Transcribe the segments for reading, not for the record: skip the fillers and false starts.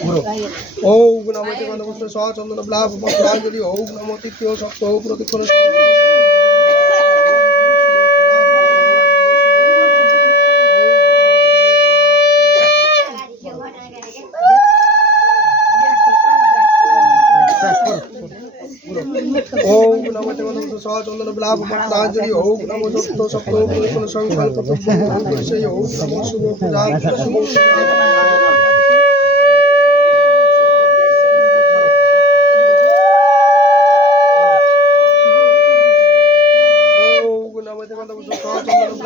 ওম নমো গন্ধপুষ্প সচন্দন ব্লাভ পত্রাঞ্জলি ওম নমো তৃতীয় সপ্ত প্রতিক্ষণ ओम नमो गंधपुष्प सचंदन ब्लाभ पत्रांजलि ओम नमो सप्तो सप्तो प्रतिक्षण संकल्प तुभ्यं ओम नमो शुभ पूजा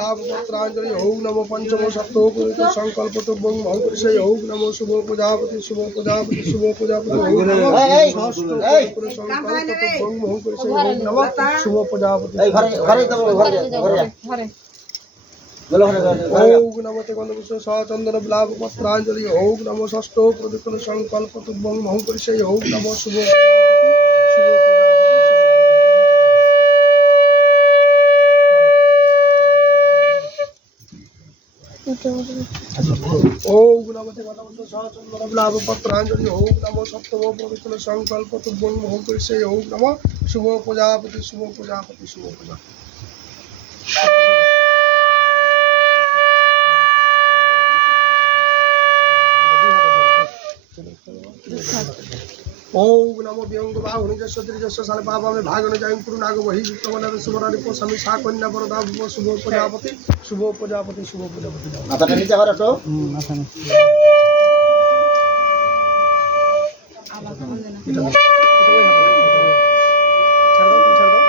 शुभ पत्रांजलि ओम नमो पंचमो सप्तो संकल्प तुभ्यं ओम नमो शुभ पूजापति शुभ पूजापति शुभ पूजापति ओम नमो संकल्प तुभ्यं नमो शुभ पूजापति ओम नमो गंधपुष्प सचंदन ब्लाभ पत्रांजलि ओम नमो षष्ठो प्रतिक्षण संकल्प तुभ्यं ओम नमो शुभ ओम नमो गंधपुष्प सचंदन ब्लाभ पत्रांजलि ओम नमो सप्तम प्रतिक्षण संकल्प तुभ्यं ओम नमो शुभ पूजापति शुभ पूजापति शुभ पूजा ओम नमो व्यंग बाहुनि जस्य त्रिजस्य साले पापा में भागने जाय कुरु नाग वही वित्तवना सुवरानि को समी सा कन्या वरदा शुभ प्रजापति शुभ प्रजापति शुभ प्रजापति माथाটা নিচে করো তো মাথা নিচে এটা ওই হবে ছাড় দাও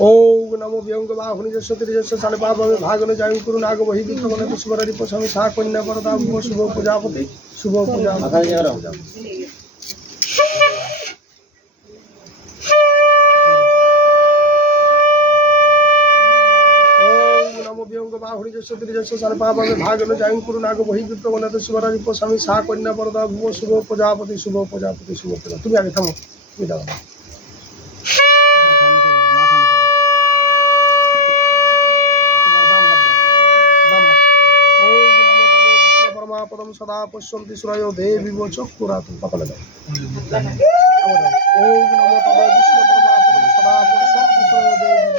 ओम नमो व्यंग बाहुनि जस्य त्रिजस्य साले पापा में भागने जाय कुरु नाग वही वित्तवना सुवरानि को समी सा कन्या वरदा शुभ प्रजापति शुभ प्रजापति बाहुनि जस्य त्रिजस्य साले पापा में भागने जाय कुरु नाग वही वित्तवना सुवरानि को समी सा कन्या वरदा शुभ प्रजापति शुभ प्रजापति शुभ प्रजा তুমি আগে থামো তুমি দাও पदम सदा पश्यन्ति सूर्यो देवी चक्षुरातु पकड़ दो ओम नमो तदो विष्णु परमा पदम सदा पश्यन्ति सूर्यो देवी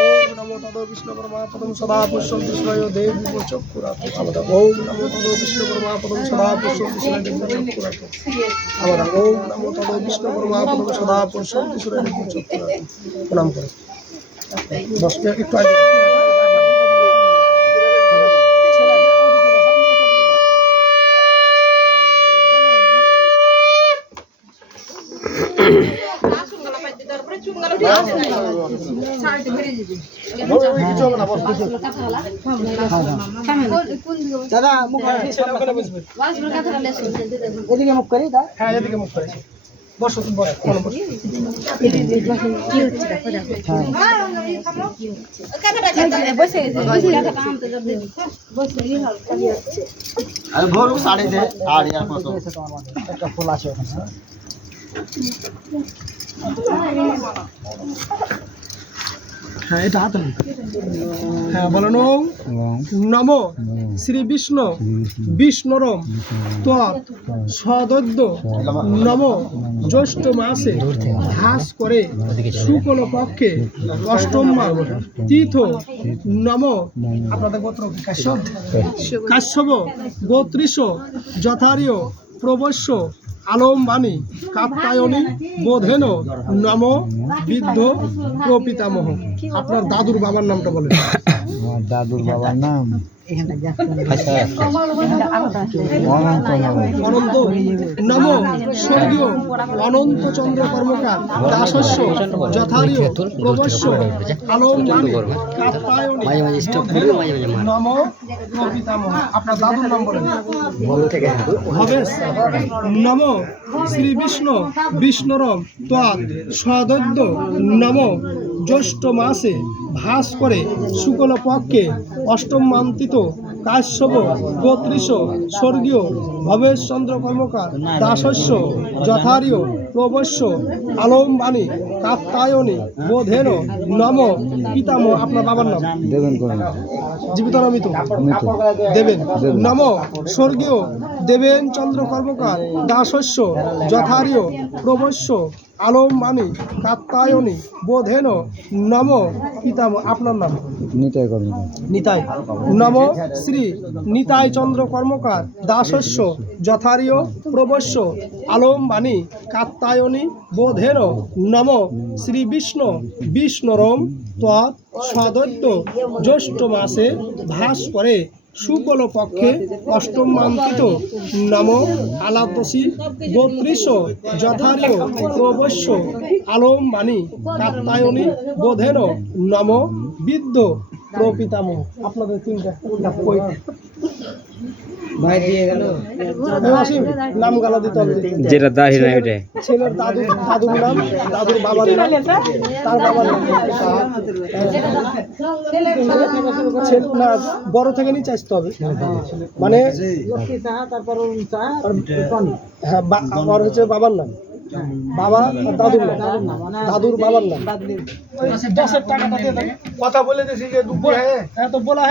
ओम नमो तदो विष्णु परमा पदम सदा पश्यन्ति सूर्यो देवी चक्षुरातु ओम नमो तदो विष्णु परमा पदम सदा पश्यन्ति सूर्यो देवी चक्षुरातु ओम नमो तदो विष्णु परमा पदम सदा पश्यन्ति सूर्यो देवी चक्षुरातु प्रणाम करो बस একটু আগে দাদা মুখ এদিকে মুখ করি দা হ্যাঁ এদিকে মুখ করি বসো তুমি বসো কোন বসো কি হচ্ছে দেখো দেখো হ্যাঁ বসে কাকাটা আনতে যাবে বসে এই হাল খালি হচ্ছে আরে ঘর সাড়ে দে আর ইয়ার কত একটা ফুল আছে ওখানে হ্যাঁ এটা হাতে হ্যাঁ বলো নমো শ্রী বিষ্ণু বিষ্ণুরম ত্বৎ সদদ্য নমো জ্যৈষ্ঠ মাসে ঘাস করে শুক্ল পক্ষে অষ্টমা তীর্থ নমো আপনাদের গোত্র কাশ্যপ গোত্রিশ যথার্য প্রবশ্য আলম্বানী কাত্তায়নী বোধেন নম বৃদ্ধ প্রপিতামহ আপনার দাদুর বাবার নামটা বলেন দাদুর বাবার নাম অনন্ত নম স্বর্গীয় অনন্ত চন্দ্র কর্মকার দাসস্য যথার্য প্রবশ্য আলম্বানী কাত্তায়নী নম প্রপিতামহ আপনার দাদুর নাম বলেন ভবেশ নম শ্রী বিষ্ণু বিষ্ণুরম ত্বৎ সদদ্য নম জ্যৈষ্ঠ মাসে ভাস করে শুক্ল পক্ষে অষ্টম মান্তিত কাশ্যপ গোত্রীশ স্বর্গীয় ভবেশচন্দ্র কর্মকার দাসস্য যথার্য প্রবশ্য আলম্বানী কাত্তায়নী বোধেন নম পিতাম আপনার বাবার নাম জীবিত না মৃত দেবেন নম স্বর্গীয় দেবেন চন্দ্র কর্মকার দাসস্য যথার্য প্রবশ্য আলম্বানী কাত্তায়নী বোধেন নম পিতাম আপনার নাম নিতাই নম শ্রী নিতাই চন্দ্র কর্মকার দাসস্য যথার্য প্রবশ্য আলম্বানী কাত্তায়নী বোধেন নম শ্রী বিষ্ণু বিষ্ণুরম তৎ সদৈত্য জ্যৈষ্ঠ মাসে ভাস করে শুক্ল পক্ষে অষ্টম মান্তিত নম আলাদশী গোত্রীশ যথার্য প্রবশ্য আলম্বানী কাত্তায়নী বোধেন নম বিদ্য প্রপিতাম আপনাদের তিনটা ভাই দিয়ে গেল নাম গালা দিতে হবে যেটা দাহিনা ওইটা ছেলের দাদুর নাম দাদুর বাবার নাম তার বাবার নাম ছেলে না বড় থেকে নিচে আসতে হবে মানে হ্যাঁ আর হচ্ছে বাবার নাম বাবা আর দাদুর নাম দাদুর বাবার নাম 10 টাকাটা দিয়ে কথা বলে দিয়েছি যে হ্যাঁ তো বলা